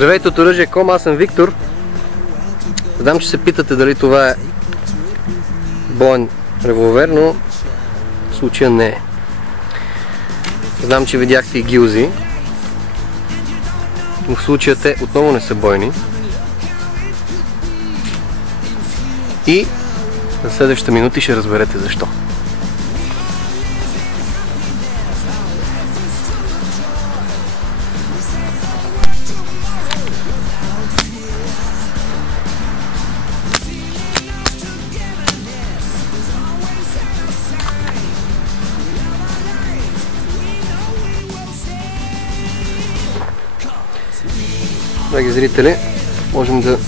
Здравейте от Оръжие.com, аз съм Виктор. Знам, че се питате дали това е боен револвер, но в случая не е. Знам, че видяхте и гилзи, но в случая те отново не са бойни. И за следващите минути ще разберете защо. Драги зрители, можем да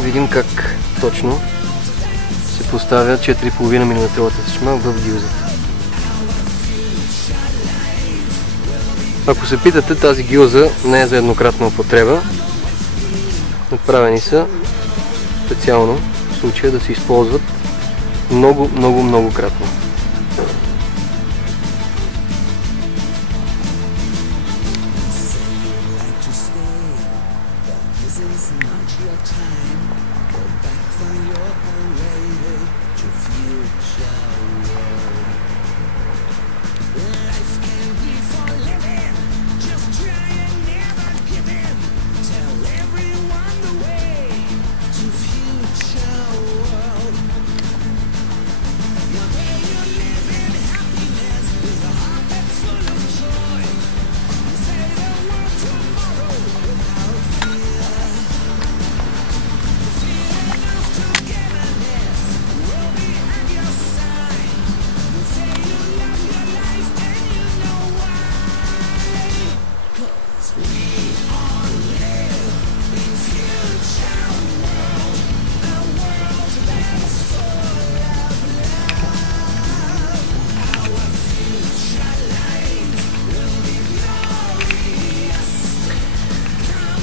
видим как точно се поставя 4,5 мм течма в гилзата. Ако се питате, тази гилза не е за еднократна употреба. Направени са специално в случая да се използват много кратно.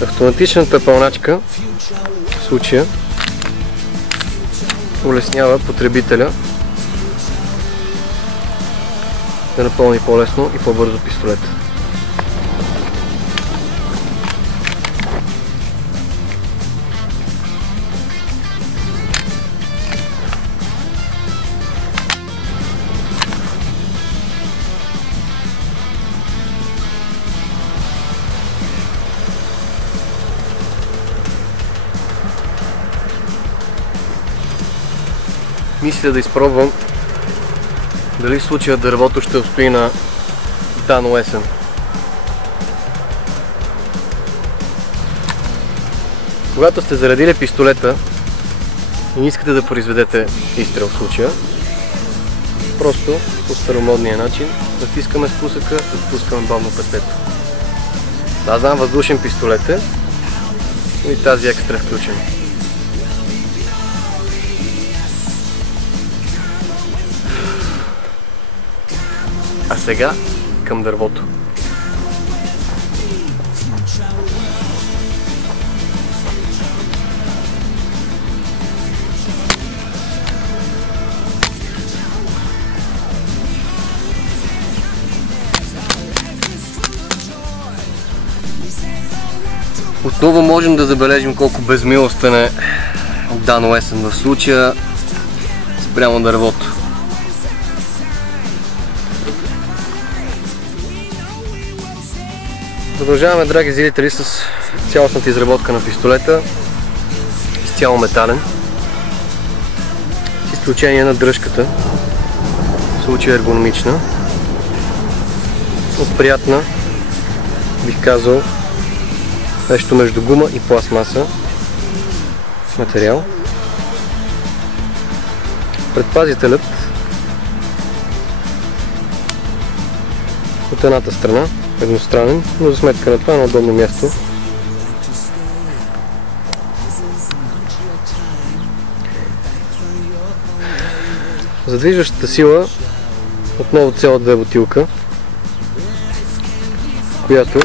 Автоматичната пълначка в случая улеснява потребителя да напълни по-лесно и по-бързо пистолета. Мисля да изпробвам дали в случая дървото ще устои на дано есен. Когато сте заредили пистолета и не искате да произведете изстрел в случая, просто по старомодния начин натискаме спусъка и отпускаме бавно петлето. Да, знам, въздушен пистолет е, но и тази екстра е включена. А сега към дървото. Отново можем да забележим колко безмилостен е дано есен в случая спрямо дървото. Продължаваме, драги зрители, с цялостната изработка на пистолета, изцяло метален, с изключение на дръжката, в случая ергономична, от приятна, бих казал, нещо между гума и пластмаса материал. Предпазителят от едната страна едностранен, но за сметка на това е на удобно място. За движещата сила отново цяла две бутилка, която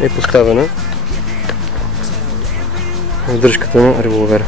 е поставена в дръжката на револвера.